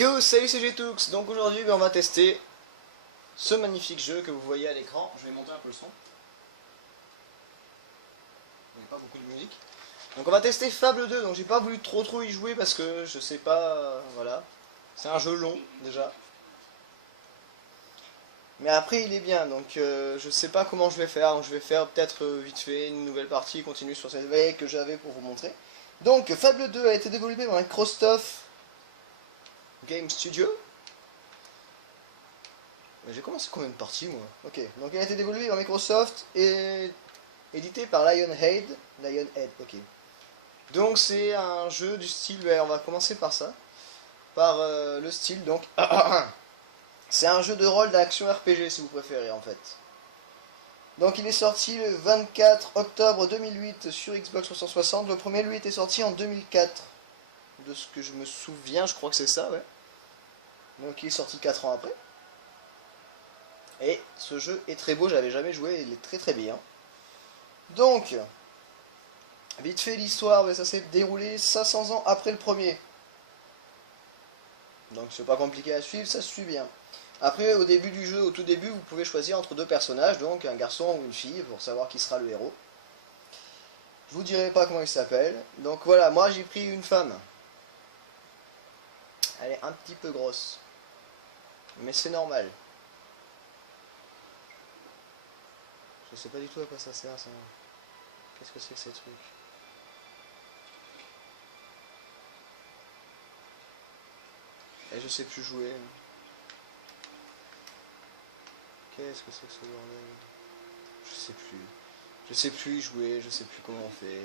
Yo, salut, c'est Gtux. Donc aujourd'hui on va tester ce magnifique jeu que vous voyez à l'écran. Je vais monter un peu le son. Il n'y a pas beaucoup de musique. Donc on va tester Fable 2. Donc j'ai pas voulu trop y jouer parce que je sais pas, voilà. C'est un jeu long déjà. Mais après il est bien, donc je sais pas comment je vais faire. Donc, je vais faire peut-être vite fait une nouvelle partie, continuer sur cette veille que j'avais pour vous montrer. Donc Fable 2 a été développé par Microsoft Game Studio. Mais j'ai commencé combien de parties moi? Ok, donc il a été développé par Microsoft et édité par Lionhead. Lionhead, ok. Donc c'est un jeu du style, on va commencer par ça. Par le style, donc. C'est un jeu de rôle d'action RPG si vous préférez en fait. Donc il est sorti le 24 octobre 2008 sur Xbox 360. Le premier lui était sorti en 2004. De ce que je me souviens, je crois que c'est ça, ouais. Donc il est sorti 4 ans après. Et ce jeu est très beau, j'avais jamais joué, il est très bien. Donc, vite fait l'histoire, ça s'est déroulé 500 ans après le premier. Donc c'est pas compliqué à suivre, ça se suit bien. Après, au début du jeu, au tout début, vous pouvez choisir entre deux personnages, donc un garçon ou une fille, pour savoir qui sera le héros. Je vous dirai pas comment il s'appelle. Donc voilà, moi j'ai pris une femme. Elle est un petit peu grosse. Mais c'est normal. Je sais pas du tout à quoi ça sert ça. Qu'est-ce que c'est que ces trucs? Et je sais plus jouer. Qu'est-ce que c'est que ce bordel? Je sais plus. Je sais plus y jouer, je sais plus comment on fait.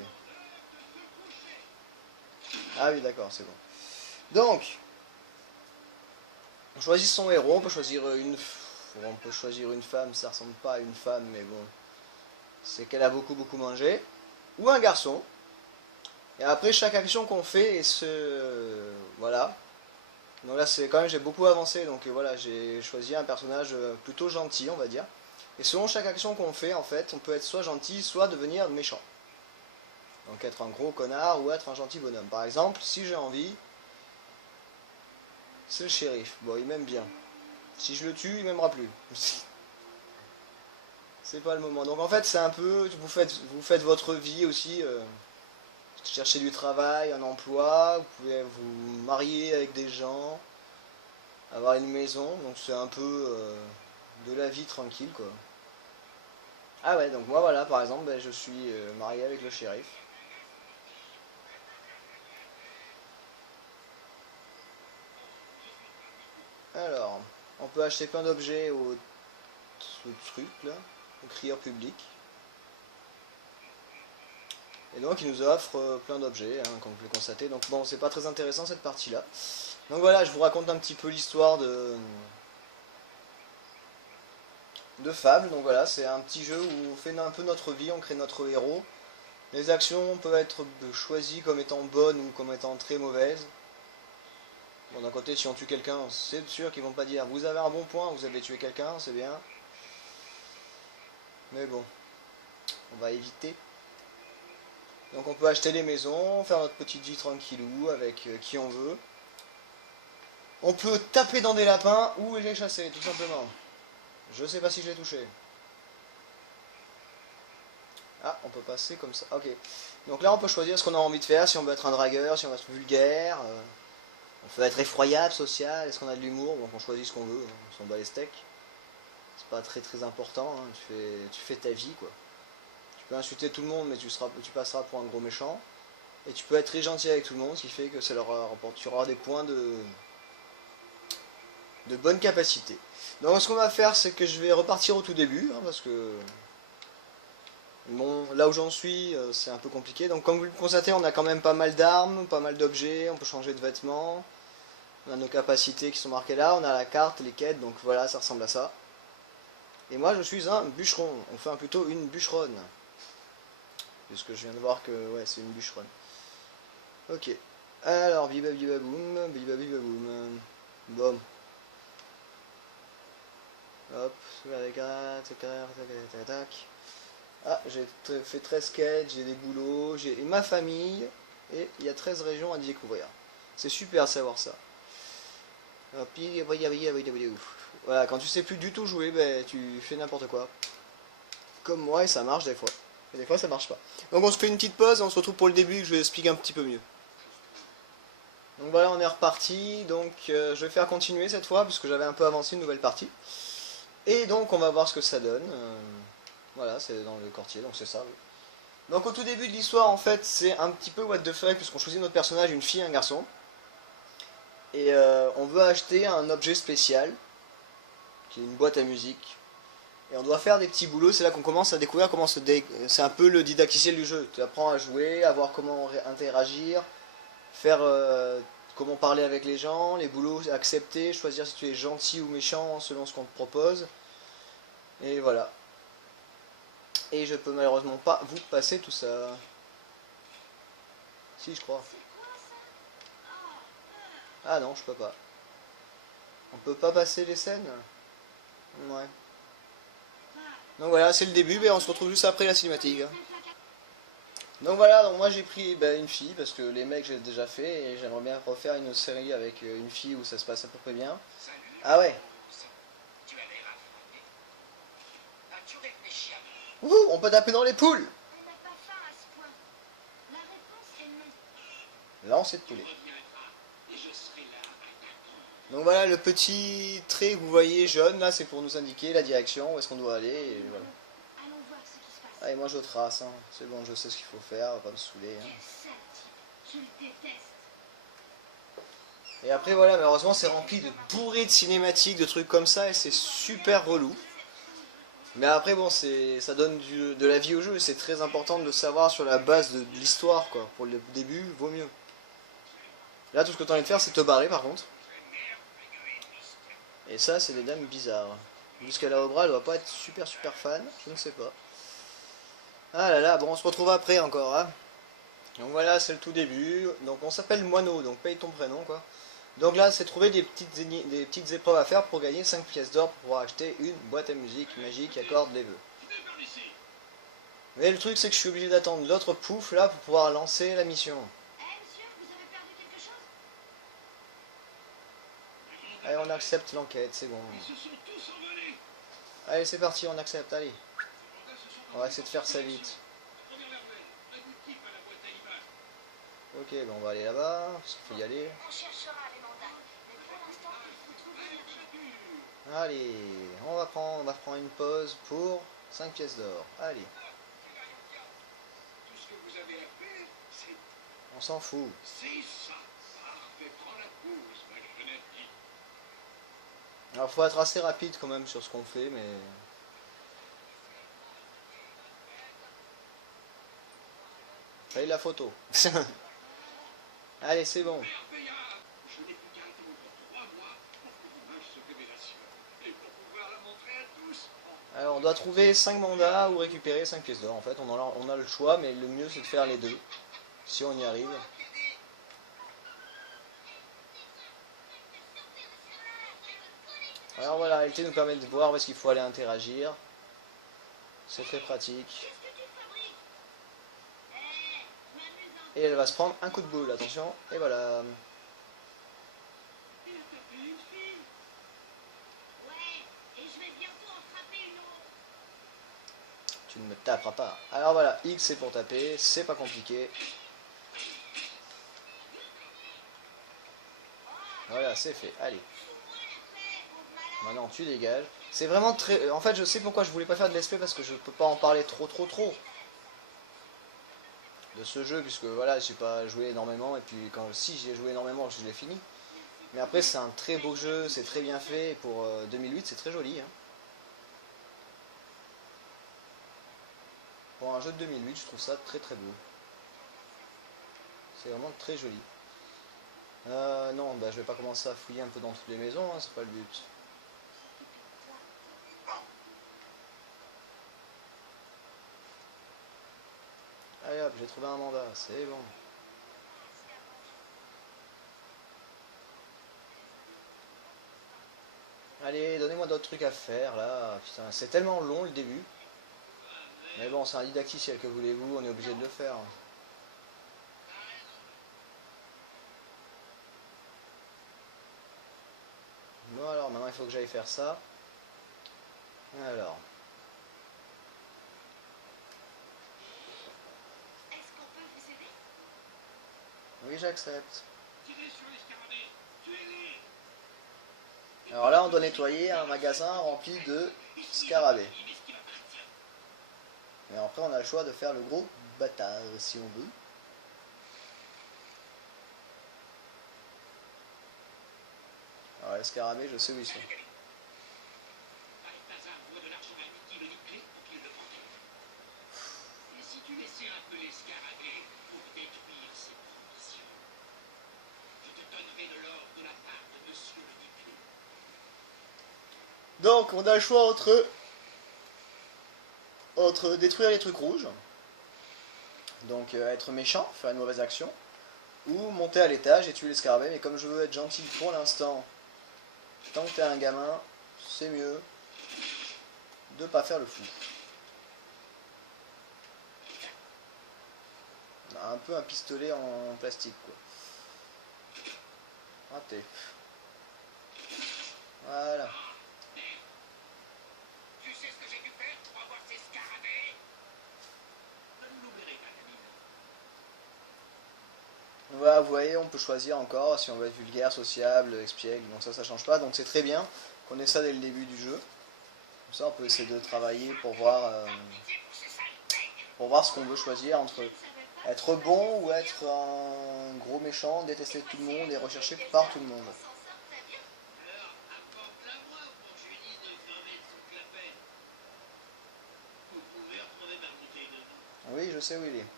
Ah oui d'accord, c'est bon. Donc, on choisit son héros, on peut choisir une femme, ça ressemble pas à une femme, mais bon. C'est qu'elle a beaucoup mangé. Ou un garçon. Et après chaque action qu'on fait, voilà. Donc là c'est quand même j'ai beaucoup avancé, donc voilà, j'ai choisi un personnage plutôt gentil on va dire. Et selon chaque action qu'on fait en fait, on peut être soit gentil, soit devenir méchant. Donc être un gros connard ou être un gentil bonhomme. Par exemple, si j'ai envie, c'est le shérif. Bon, il m'aime bien. Si je le tue, il m'aimera plus. C'est pas le moment. Donc en fait c'est un peu, vous faites votre vie aussi. Chercher du travail, un emploi, vous pouvez vous marier avec des gens, avoir une maison, donc c'est un peu de la vie tranquille quoi. Ah ouais, donc moi voilà par exemple, je suis marié avec le shérif. Alors, on peut acheter plein d'objets au truc là, au crieur public. Et donc il nous offre plein d'objets, hein, comme vous pouvez constater. Donc bon, c'est pas très intéressant cette partie-là. Donc voilà, je vous raconte un petit peu l'histoire de Fable. Donc voilà, c'est un petit jeu où on fait un peu notre vie, on crée notre héros. Les actions peuvent être choisies comme étant bonnes ou comme étant très mauvaises. Bon, d'un côté, si on tue quelqu'un, c'est sûr qu'ils vont pas dire vous avez un bon point, vous avez tué quelqu'un, c'est bien. Mais bon, on va éviter. Donc on peut acheter des maisons, faire notre petite vie tranquillou avec qui on veut. On peut taper dans des lapins ou les chasser, tout simplement. Je sais pas si je l'ai touché. Ah, on peut passer comme ça. Ok. Donc là, on peut choisir ce qu'on a envie de faire, si on veut être un dragueur, si on veut être vulgaire. On peut être effroyable, social, est-ce qu'on a de l'humour? Donc on choisit ce qu'on veut, on s'en bat les steaks. C'est pas très important, hein. Tu fais ta vie, quoi. Tu peux insulter tout le monde, mais tu passeras pour un gros méchant. Et tu peux être très gentil avec tout le monde, ce qui fait que tu auras des points de bonne capacité. Donc ce qu'on va faire, c'est que je vais repartir au tout début, hein, parce que bon, là où j'en suis, c'est un peu compliqué. Donc comme vous le constatez, on a quand même pas mal d'armes, pas mal d'objets, on peut changer de vêtements. On a nos capacités qui sont marquées là, on a la carte, les quêtes, donc voilà, ça ressemble à ça. Et moi je suis un bûcheron, enfin plutôt une bûcheronne. Puisque je viens de voir que ouais, c'est une bûcheronne. Ok. Alors, bibabibaboum, bibabibaboum. Bon. Hop, ah, j'ai fait 13 quêtes, j'ai des boulots, j'ai ma famille, et il y a 13 régions à découvrir. C'est super de savoir ça. Voilà, quand tu sais plus du tout jouer, ben, tu fais n'importe quoi. Comme moi, et ça marche des fois. Et des fois, ça marche pas. Donc on se fait une petite pause et on se retrouve pour le début, que je vais expliquer un petit peu mieux. Donc voilà, on est reparti. Donc je vais faire continuer cette fois, parce que j'avais un peu avancé une nouvelle partie. Et donc on va voir ce que ça donne. Voilà, c'est dans le quartier, donc c'est ça. Oui. Donc au tout début de l'histoire, en fait, c'est un petit peu what the fuck, puisqu'on choisit notre personnage, une fille et un garçon. Et on veut acheter un objet spécial, qui est une boîte à musique. Et on doit faire des petits boulots, c'est là qu'on commence à découvrir comment c'est un peu le didacticiel du jeu. Tu apprends à jouer, à voir comment interagir, faire comment parler avec les gens, les boulots, accepter, choisir si tu es gentil ou méchant selon ce qu'on te propose. Et voilà. Et je peux malheureusement pas vous passer tout ça. Si, je crois. Ah non, je peux pas. On peut pas passer les scènes? Ouais. Donc voilà, c'est le début, mais on se retrouve juste après la cinématique. Donc voilà, donc moi j'ai pris une fille, parce que les mecs j'ai déjà fait, et j'aimerais bien refaire une série avec une fille où ça se passe à peu près bien. Ah ouais. Ouh, on peut taper dans les poules. Lance de poulet. Donc voilà, le petit trait que vous voyez jaune, là c'est pour nous indiquer la direction, où est-ce qu'on doit aller, et voilà. Allez, moi je trace, hein. C'est bon, je sais ce qu'il faut faire, on va pas me saouler. Hein. Et après voilà, malheureusement c'est rempli de bourrées de cinématiques, de trucs comme ça, et c'est super relou. Mais après bon, ça donne de la vie au jeu, et c'est très important de le savoir sur la base de l'histoire, quoi. Pour le début, vaut mieux. Là, tout ce que tu as envie de faire, c'est te barrer par contre. Et ça, c'est des dames bizarres. Jusqu'à la Obra, elle doit pas être super fan, je ne sais pas. Ah là là, bon, on se retrouve après encore, hein. Donc voilà, c'est le tout début. Donc on s'appelle Moineau, donc paye ton prénom, quoi. Donc là, c'est trouver des petites épreuves à faire pour gagner 5 pièces d'or pour pouvoir acheter une boîte à musique magique accorde les vœux. Mais le truc, c'est que je suis obligé d'attendre l'autre pouf là pour pouvoir lancer la mission. Allez, on accepte l'enquête, c'est bon. Allez, c'est parti, on accepte, allez. On va essayer de faire ça vite. Ok, bon, on va aller là-bas, parce qu'il faut y aller. Allez, on va prendre une pause pour 5 pièces d'or. Allez. On s'en fout. Alors faut être assez rapide quand même sur ce qu'on fait, mais... Fallait la photo. Allez, c'est bon. Alors on doit trouver 5 mandats ou récupérer 5 pièces d'or. En fait, on a le choix, mais le mieux c'est de faire les deux. Si on y arrive. Alors voilà, la réalité nous permet de voir où est-ce qu'il faut aller interagir. C'est très pratique. Et elle va se prendre un coup de boule, attention. Et voilà. Tu ne me taperas pas. Alors voilà, X c'est pour taper, c'est pas compliqué. Voilà, c'est fait, allez. Maintenant tu dégages. C'est vraiment très... En fait je sais pourquoi je voulais pas faire de l'SP, parce que je peux pas en parler trop de ce jeu, puisque voilà, j'ai pas joué énormément, et puis si j'ai joué énormément, je l'ai fini. Mais après c'est un très beau jeu, c'est très bien fait, et pour 2008 c'est très joli. Hein. Pour un jeu de 2008, je trouve ça très beau. C'est vraiment très joli. Non, bah je vais pas commencer à fouiller un peu dans toutes les maisons, hein, c'est pas le but. Allez hop, j'ai trouvé un mandat, c'est bon. Allez, donnez-moi d'autres trucs à faire là. Putain, c'est tellement long le début. Mais bon, c'est un didacticiel, que voulez-vous, on est obligé de le faire. faut que j'aille faire ça. Alors. Est-ce qu'on peut vous aider? Oui, j'accepte. Tirez sur les scarabées. Tuez-les. Alors là, on doit nettoyer un magasin rempli de scarabées. Et après, on a le choix de faire le gros bâtard, si on veut. Alors les scarabées, je sais où ils sont. Balthazar voit de l'argent liquide nickelé pour qu'il le vende. Et si tu laissais un peu les scarabées pour détruire ses provisions, je te donnerai de l'or de la part de monsieur le nickelé. Donc, on a le choix entre détruire les trucs rouges, donc être méchant, faire une mauvaise action, ou monter à l'étage et tuer les scarabées. Mais comme je veux être gentil pour l'instant, tant que t'es un gamin, c'est mieux de pas faire le fou. On a un peu un pistolet en plastique, quoi. Raté. Voilà. Tu sais ce que j'ai dû faire pour avoir ces scarabées? Ne l'oublierai pas, Camille. Voilà, vous voyez, on peut choisir encore si on veut être vulgaire, sociable, espiègle, donc ça change pas, donc c'est très bien qu'on ait ça dès le début du jeu. Comme ça on peut essayer de travailler pour voir ce qu'on veut choisir entre être bon ou être un gros méchant, détester tout le monde et recherché par tout le monde. On s'en sort très bien. Alors, apporte-la-moi pour que je lui dise de crever sous clapet. Vous pouvez retrouver ma bouteille de vin. Oui, je sais où il est.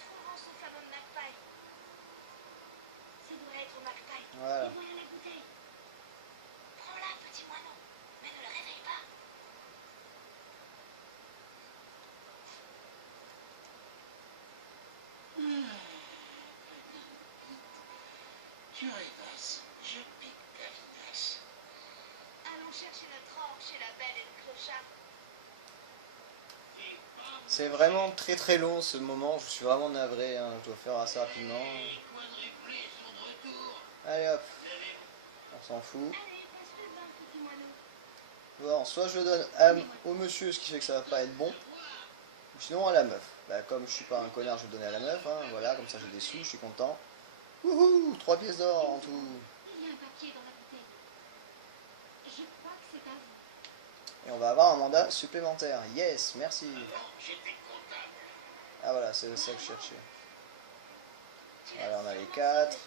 Trouvons ce fameux Magpie. Ça doit être Magpie. Voilà. Et voilà la bouteille. Prends-la, petit moineau, mais ne le réveille pas. Tu rêvasses, je pique ta vinasse. Allons chercher notre or chez la belle et le clochard. Et bam, C'est vraiment très très long ce moment, je suis vraiment navré, hein. Je dois faire assez rapidement. les coins de replay sont de retour. Allez hop, Allez, on s'en fout. Allez, passe le bain, petit moineau. Bon, soit je le donne au monsieur, ce qui fait que ça va pas être bon, ou sinon à la meuf. Bah, comme je suis pas un connard, je vais le donner à la meuf, hein. Voilà, comme ça j'ai des sous, je suis content. Wouhou, 3 pièces d'or en tout. Il y a un papier dans la bouteille. Je crois que c'est à vous. Et on va avoir un mandat supplémentaire. Yes, merci. avant, j'étais comptable. Ah voilà, c'est ça que je cherchais. Voilà, on a les 4.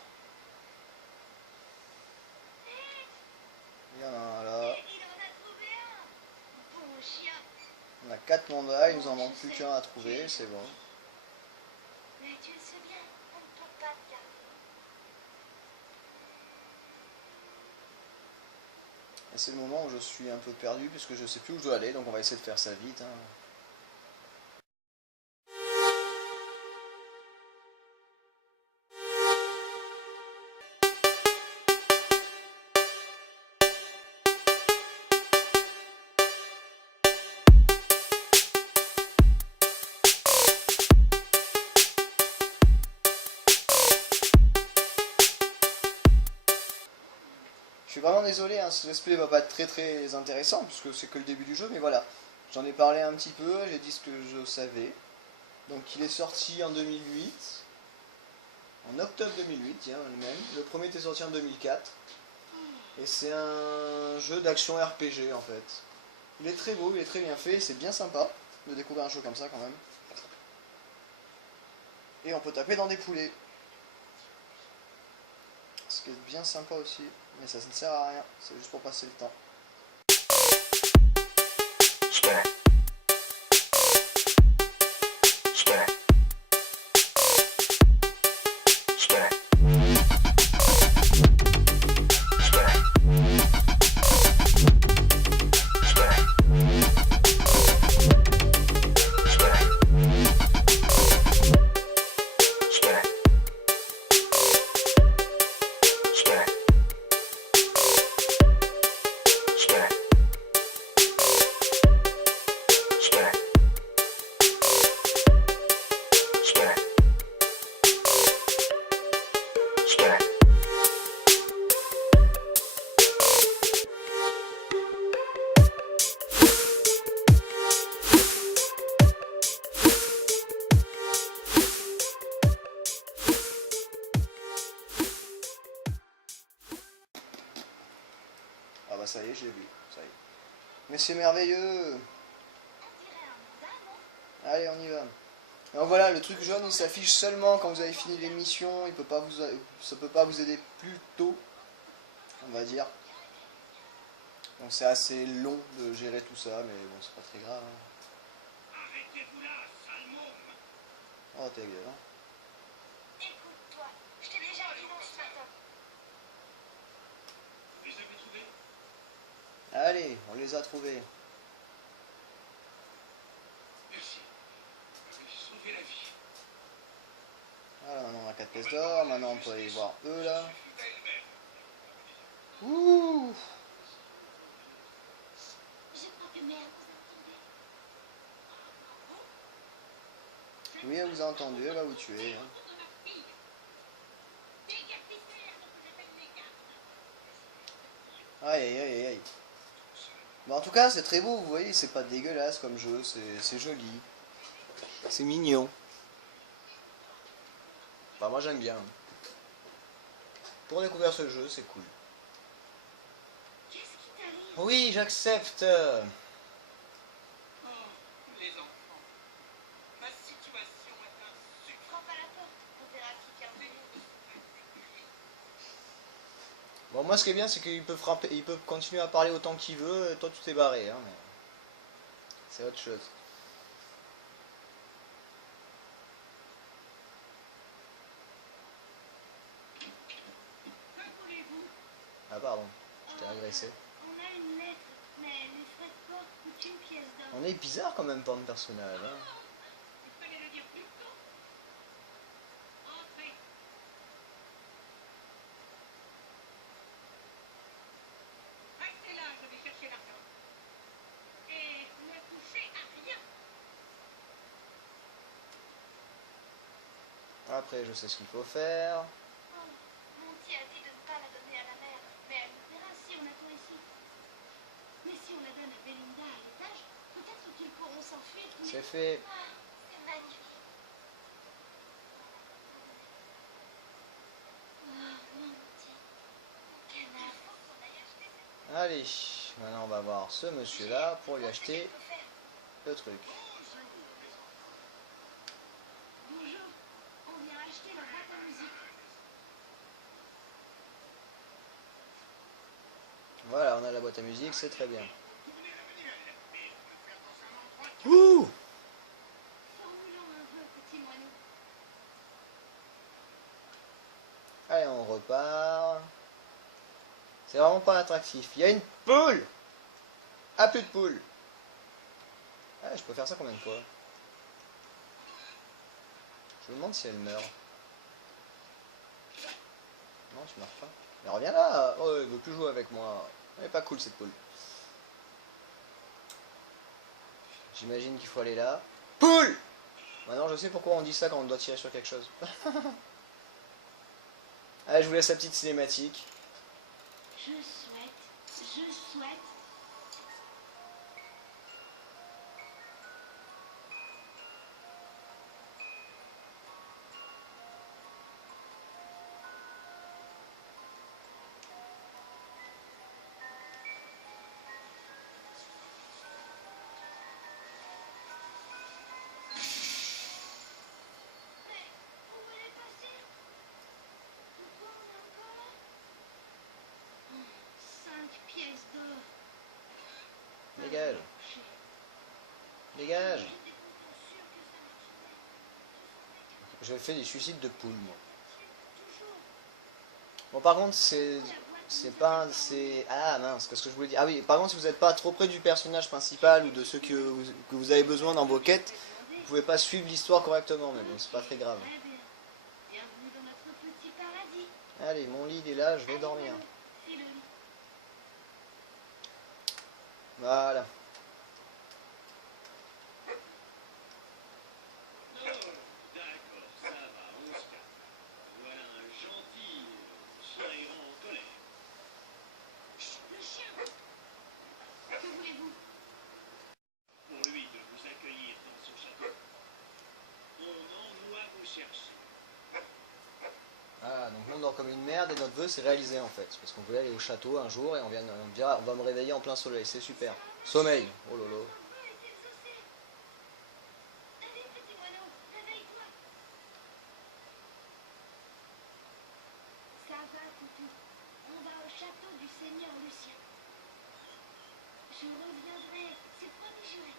Il y en a un là. Il en a trouvé un. Bon chien. On a 4 mandats, il nous en manque plus qu'un à trouver, c'est bon. Mais tu le sais bien, on ne peut pas te garder. Et c'est le moment où je suis un peu perdu puisque je sais plus où je dois aller, donc on va essayer de faire ça vite, hein. Je suis vraiment désolé, hein, ce let's play va pas être très très intéressant puisque c'est que le début du jeu, mais voilà. J'en ai parlé un petit peu, j'ai dit ce que je savais. Donc il est sorti en 2008, en octobre 2008, tiens, le même. Le premier était sorti en 2004. Et c'est un jeu d'action RPG en fait. Il est très beau, il est très bien fait, c'est bien sympa de découvrir un jeu comme ça quand même. Et on peut taper dans des poulets. Ce qui est bien sympa aussi, mais ça ne sert à rien, c'est juste pour passer le temps. Bah ça y est, je l'ai vu. Ça y est. Mais c'est merveilleux. On dirait un mandat, non? Allez, on y va. Alors voilà, le truc jaune il s'affiche seulement quand vous avez fini l'émission, ça peut pas vous aider plus tôt, on va dire. Donc c'est assez long de gérer tout ça, mais bon c'est pas très grave. Hein. Arrêtez-vous là, sale môme! Oh ta gueule. Hein. Écoute-toi, je t'ai déjà dit non ce matin. Vous les avez trouvés? Allez, on les a trouvés. Merci. Vous m'avez sauvé la vie. Voilà, maintenant on a 4 pièces d'or, maintenant on peut aller voir eux là. Je suis belle-mère. Ouh. Je crois que mère vous attendait. Oui, elle vous a entendu, elle va vous tuer. Hein. Aïe aïe aïe aïe. Bon, en tout cas, c'est très beau, vous voyez, c'est pas dégueulasse comme jeu, c'est joli. C'est mignon. Enfin, moi j'aime bien. Pour découvrir ce jeu, c'est cool. Qu'est-ce qui t'arrive? Oui, j'accepte. Oh, les enfants. Ma situation est un sucre. Prends pas la porte, on verra qui vient de nous. Bon, moi ce qui est bien, c'est qu'il peut frapper, il peut continuer à parler autant qu'il veut, et toi tu t'es barré, hein, mais c'est autre chose. Que voulez-vous? Ah pardon, je t'ai agressé. On a une lettre, mais les frais de port coûtent une pièce d'or. On est bizarre quand même pour un personnage, hein. Il fallait le dire plus tôt. Entrez. Restez là, je vais chercher l'argent. Et ne touchez à rien. Après, je sais ce qu'il faut faire. Oh, Monty a dit de ne pas la donner à la mère, mais elle nous verra si on a tout ici. Mais si on la donne à Belinda à l'étage, peut-être qu'ils pourront s'enfuir tous les C'est deux. fait. Ah, c'est magnifique. Oh, Monty, mon canard. Il faut qu'on aille acheter cette Allez, maintenant on va voir ce monsieur-là pour lui acheter faut faire. le truc. Bonjour, on vient acheter la boîte à musique. Voilà, on a la boîte à musique, c'est très bien. Tournez la manière. Et on fait attention à l'endroit. Ouh! Formulons un vœu, petit moineau. Allez, on repart. C'est vraiment pas attractif. Il y a une poule! Ah, plus de poule! Ah, je peux faire ça combien de fois? Je me demande si elle meurt. Non, tu meurs pas. Mais reviens là! Oh, il veut plus jouer avec moi. Elle est pas cool cette poule. J'imagine qu'il faut aller là. Poule! Maintenant, je sais pourquoi on dit ça quand on doit tirer sur quelque chose. Allez, je vous laisse la petite cinématique. Je souhaite. Mais où elle est passée? Pourquoi on est encore là? 5 pièces d'or. Dégage. Dégage. J'étais pourtant sûre que ça marcherait. Je fais des suicides de poules, moi. Toujours. Bon, par contre, c'est pas... c'est ah mince, qu'est-ce que je voulais dire? Ah oui, par contre, si vous n'êtes pas trop près du personnage principal ou de ceux que vous avez besoin dans vos quêtes, vous pouvez pas suivre l'histoire correctement, mais bon, c'est pas très grave. Très bien. Bienvenue dans notre petit paradis. Allez, mon lit il est là, je vais Allez, dormir. Moineau, c'est le lit. Voilà. Oh, d'accord, ça va, on se calme. Voilà un gentil chien-errant en colère. Chut, le chien. Que voulez-vous? Pour lui de vous accueillir dans son château. On envoie vous chercher. Ah, Voilà, donc monde dort comme une merde et notre vœu c'est réalisé en fait. Parce qu'on voulait aller au château un jour et on me dira on va me réveiller en plein soleil, c'est super. Sommeil, oh lolo. Mon vœu est exaucé. Allez, petit moineau, réveille-toi. Ça va, Toutou. On va au château du Seigneur Lucien. Je reviendrai, c'est promis juré.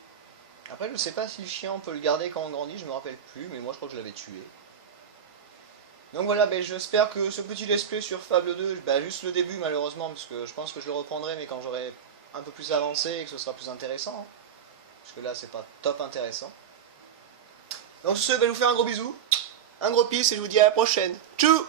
Après je sais pas si le chien on peut le garder quand on grandit, je me rappelle plus, mais moi je crois que je l'avais tué. Donc voilà, ben, j'espère que ce petit let's play sur Fable 2, ben, juste le début malheureusement, parce que je pense que je le reprendrai, mais quand j'aurai un peu plus avancé et que ce sera plus intéressant. Hein. Parce que là c'est pas top intéressant. Donc sur ce, ben, je vous fais un gros bisou, un gros peace et je vous dis à la prochaine. Tchou!